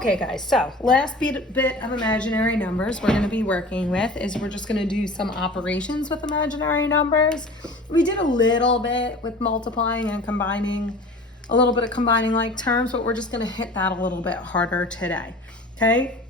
Okay guys, so last bit of imaginary numbers we're going to be working with is we're just going to do some operations with imaginary numbers. We did a little bit with multiplying and combining, a little bit of combining like terms, but we're just going to hit that a little bit harder today. Okay,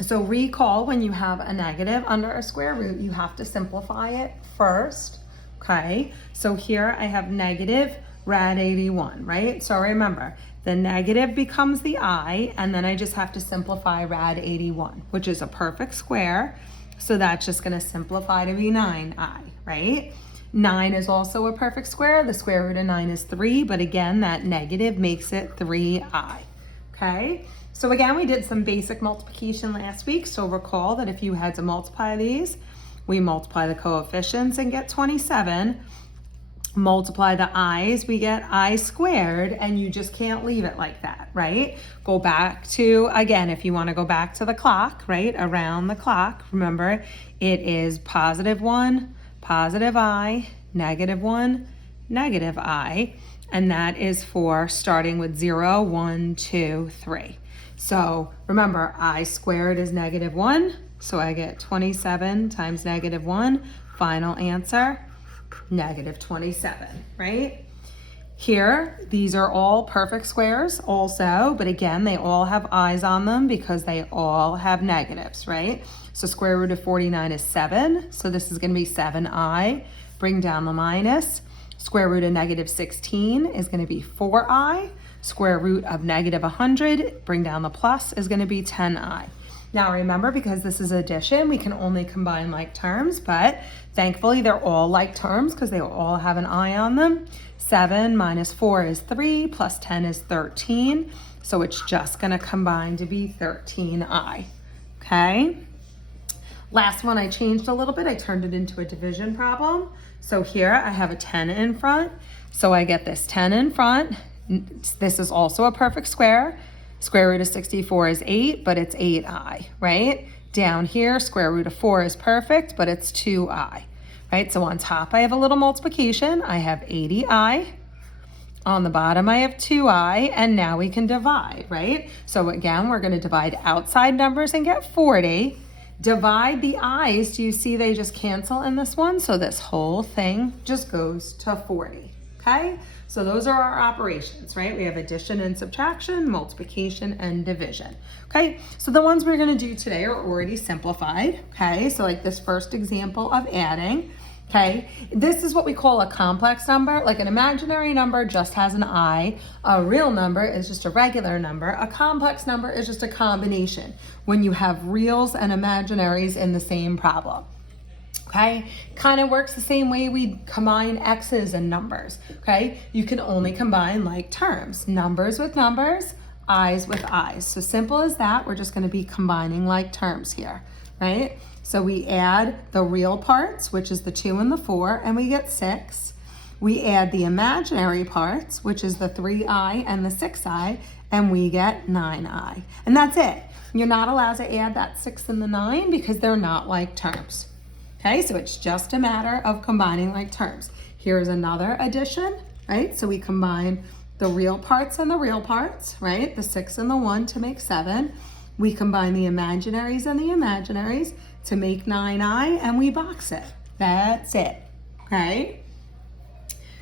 so recall when you have a negative under a square root, you have to simplify it first. Okay, so here I have negative rad 81, right? So remember, the negative becomes the I, and then I just have to simplify rad 81, which is a perfect square. So that's just gonna simplify to be 9i, right? 9 is also a perfect square. The square root of 9 is 3, but again, that negative makes it 3i, okay? So again, we did some basic multiplication last week. So recall that if you had to multiply these, we multiply the coefficients and get 27. Multiply the i's, we get I squared, and you just can't leave it like that, right? Go back to, again, if you want to go back to the clock, right, around the clock, remember, it is +1, positive I, -1, negative I, and that is for starting with 0, 1, 2, 3. So remember, I squared is -1, so I get 27 times -1, final answer, -27, right? Here, these are all perfect squares also, but again, they all have i's on them because they all have negatives, right? So square root of 49 is 7, so this is gonna be 7i. Bring down the minus. Square root of -16 is gonna be 4i. Square root of -100, bring down the plus, is gonna be 10i. Now remember, because this is addition, we can only combine like terms, but thankfully they're all like terms because they all have an I on them. 7 minus 4 is 3, plus 10 is 13. So it's just gonna combine to be 13i, okay? Last one I changed a little bit. I turned it into a division problem. So here I have a 10 in front. So I get this 10 in front. This is also a perfect square. Square root of 64 is 8, but it's 8i, right? Down here, square root of 4 is perfect, but it's 2i, right? So on top, I have a little multiplication. I have 80i. On the bottom, I have 2i, and now we can divide, right? So again, we're going to divide outside numbers and get 40. Divide the i's. Do you see they just cancel in this one? So this whole thing just goes to 40, okay? So those are our operations, right? We have addition and subtraction, multiplication and division, okay? So the ones we're gonna do today are already simplified, okay? So like this first example of adding, okay? This is what we call a complex number. Like an imaginary number just has an I. A real number is just a regular number. A complex number is just a combination when you have reals and imaginaries in the same problem. Okay, kind of works the same way we combine x's and numbers, okay? You can only combine like terms, numbers with numbers, i's with i's. So simple as that, we're just gonna be combining like terms here, right? So we add the real parts, which is the 2 and the 4, and we get 6. We add the imaginary parts, which is the 3i and the 6i, and we get 9i. And that's it. You're not allowed to add that 6 and the 9 because they're not like terms. Okay, so it's just a matter of combining like terms. Here's another addition, right? So we combine the real parts and the real parts, right? The 6 and the 1 to make 7. We combine the imaginaries and the imaginaries to make 9i, and we box it. That's it, okay?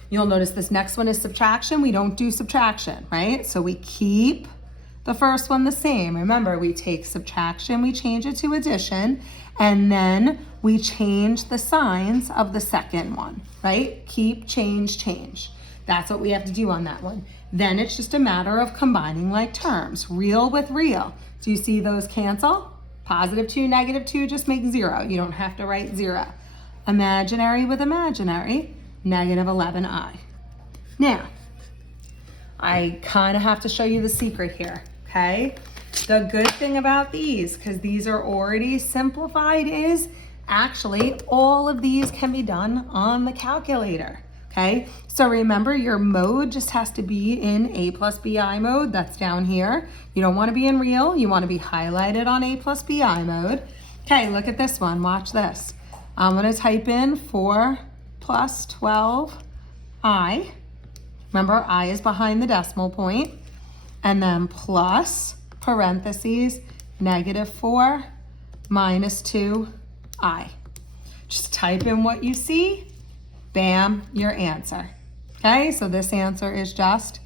You'll notice this next one is subtraction. We don't do subtraction, right? So we keep the first one the same. Remember, we take subtraction, we change it to addition, and then we change the signs of the second one, right? Keep, change, change. That's what we have to do on that one. Then it's just a matter of combining like terms, real with real. Do you see those cancel? +2, -2 just make 0. You don't have to write 0. Imaginary with imaginary, -11i. Now, I kind of have to show you the secret here, okay? The good thing about these, because these are already simplified, is actually all of these can be done on the calculator, okay? So remember, your mode just has to be in A plus BI mode. That's down here. You don't want to be in real. You want to be highlighted on A plus BI mode. Okay, look at this one. Watch this. I'm going to type in 4 plus 12i. Remember, I is behind the decimal point. And then plus parentheses, -4 minus 2i. Just type in what you see, bam, your answer. Okay, so this answer is just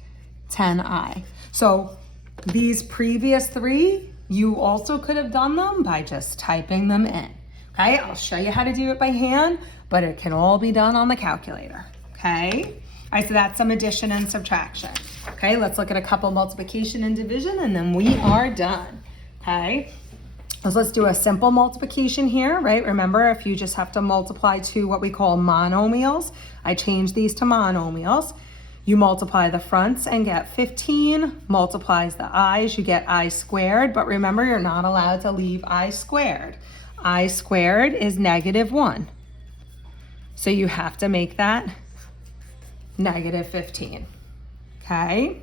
10i. So these previous three, you also could have done them by just typing them in. Okay, I'll show you how to do it by hand, but it can all be done on the calculator. Okay, all right, so that's some addition and subtraction. Okay, let's look at a couple multiplication and division, and then we are done. Okay, so let's do a simple multiplication here, right? Remember, if you just have to multiply two what we call monomials, I changed these to monomials. You multiply the fronts and get 15, multiplies the i's, you get I squared, but remember, you're not allowed to leave I squared. I squared is -1. So you have to make that -15, okay?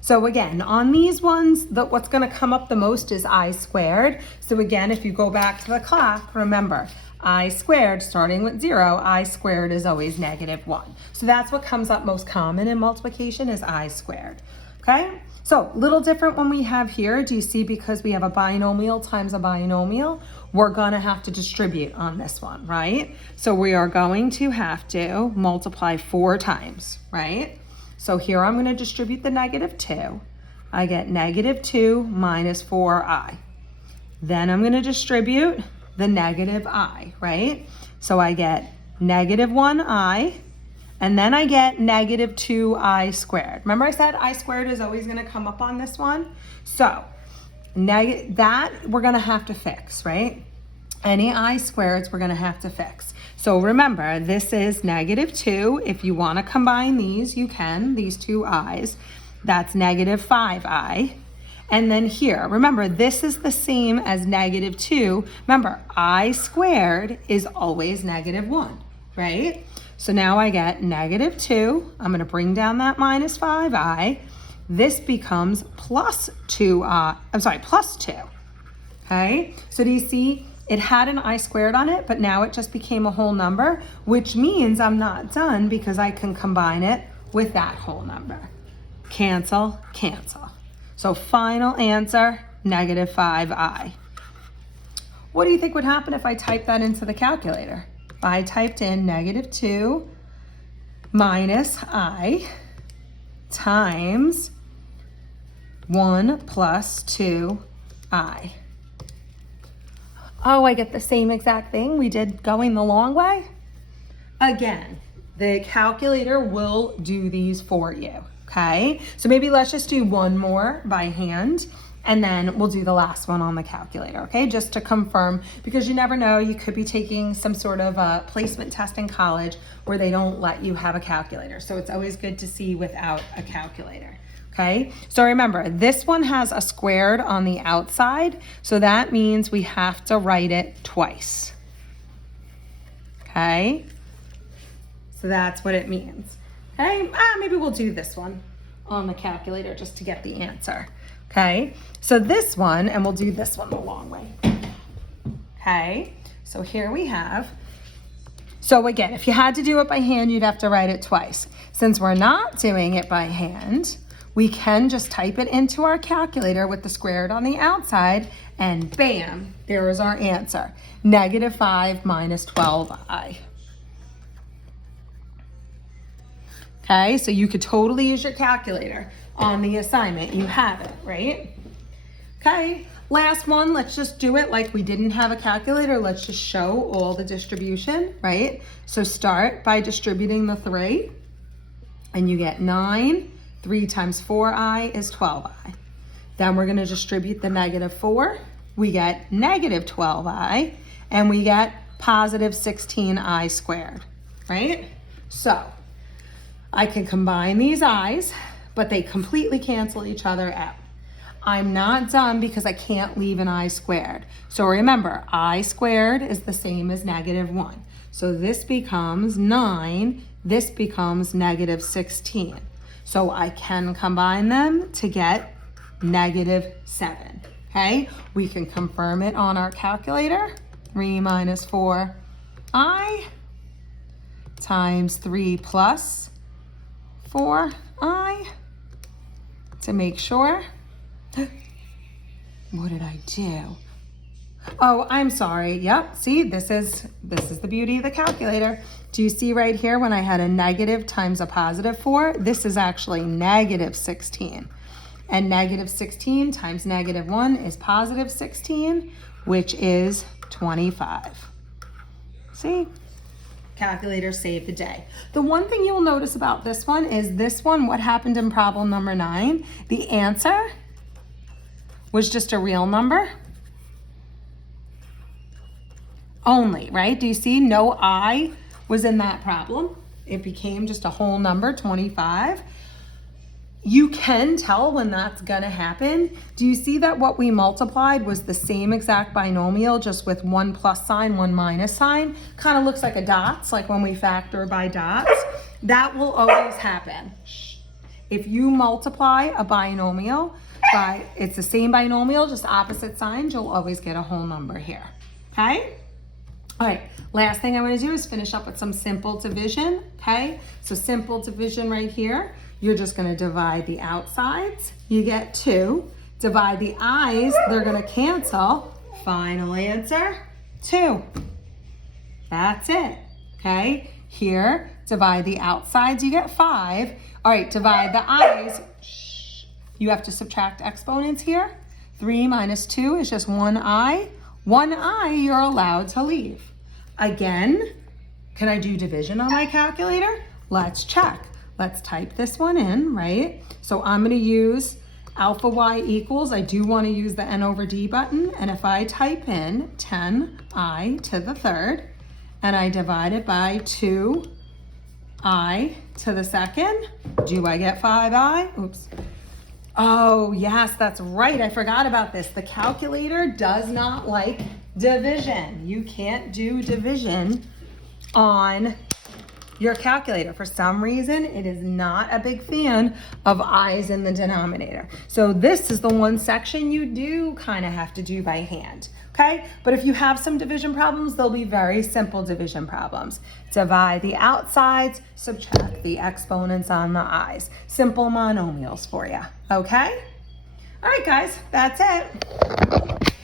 So again, on these ones, what's gonna come up the most is I squared. So again, if you go back to the clock, remember, I squared, starting with 0, I squared is always -1. So that's what comes up most common in multiplication is I squared, okay? So little different when we have here. Do you see, because we have a binomial times a binomial, we're gonna have to distribute on this one, right? So we are going to have to multiply 4 times, right? So here I'm gonna distribute the -2. I get -2 minus 4i. Then I'm gonna distribute the -i, right? So I get -1i, and then I get -2i squared. Remember I said I squared is always gonna come up on this one? So that we're gonna have to fix, right? Any I squareds we're gonna have to fix. So remember, this is -2. If you wanna combine these, you can, these two i's. That's -5i. And then here, remember, this is the same as -2. Remember, I squared is always -1, right? So now I get -2. I'm gonna bring down that -5i. This becomes plus 2i, plus 2, okay? So do you see, it had an I squared on it, but now it just became a whole number, which means I'm not done because I can combine it with that whole number. Cancel, cancel. So final answer, -5i. What do you think would happen if I typed that into the calculator? If I typed in -2 minus I times 1 plus 2i. Oh, I get the same exact thing we did going the long way? Again, the calculator will do these for you. Okay, so maybe let's just do one more by hand, and then we'll do the last one on the calculator, okay? Just to confirm, because you never know, you could be taking some sort of a placement test in college where they don't let you have a calculator. So it's always good to see without a calculator, okay? So remember, this one has a squared on the outside, so that means we have to write it twice, okay? So that's what it means. Okay, maybe we'll do this one on the calculator just to get the answer. Okay, so this one, and we'll do this one the long way. Okay, so here we have, so again, if you had to do it by hand, you'd have to write it twice. Since we're not doing it by hand, we can just type it into our calculator with the squared on the outside, and bam, there is our answer, -5 minus 12i. Okay, so you could totally use your calculator on the assignment. You have it, right? Okay, last one, let's just do it like we didn't have a calculator. Let's just show all the distribution, right? So start by distributing the 3, and you get 9. 3 times 4i is 12i. Then we're gonna distribute the -4. We get -12i, and we get positive 16i squared, right? So I can combine these i's, but they completely cancel each other out. I'm not done because I can't leave an I squared. So remember, I squared is the same as -1. So this becomes 9, this becomes -16. So I can combine them to get -7, okay? We can confirm it on our calculator. 3 minus 4i times 3 plus 4i to make sure. What did I do? Oh, I'm sorry. Yep. See, this is the beauty of the calculator. Do you see right here when I had a negative times a positive 4? This is actually negative 16. And negative 16 times negative 1 is positive 16, which is 25. See? Calculator saved the day. The one thing you'll notice about this one is this one, what happened in problem number 9? The answer was just a real number only, right? Do you see no I was in that problem? It became just a whole number, 25. You can tell when that's gonna happen. Do you see that what we multiplied was the same exact binomial, just with one plus sign, one minus sign? Kind of looks like a dots, like when we factor by dots. That will always happen. If you multiply a binomial by, it's the same binomial, just opposite signs, you'll always get a whole number here, okay? All right, last thing I'm gonna do is finish up with some simple division, okay? So simple division right here, you're just gonna divide the outsides, you get 2. Divide the i's, they're gonna cancel. Final answer, 2. That's it, okay? Here, divide the outsides, you get 5. All right, divide the i's, you have to subtract exponents here. 3 minus 2 is just 1 i. 1 i you're allowed to leave. Again, can I do division on my calculator? Let's check. Let's type this one in, right? So I'm gonna use alpha y equals, I do wanna use the n over d button, and if I type in 10i to the third, and I divide it by 2i to the second, do I get 5i? Oops. Oh, yes, that's right. I forgot about this. The calculator does not like division. You can't do division on your calculator. For some reason, it is not a big fan of i's in the denominator. So this is the one section you do kind of have to do by hand, okay? But if you have some division problems, they'll be very simple division problems. Divide the outsides, subtract the exponents on the i's. Simple monomials for you, okay? All right, guys, that's it.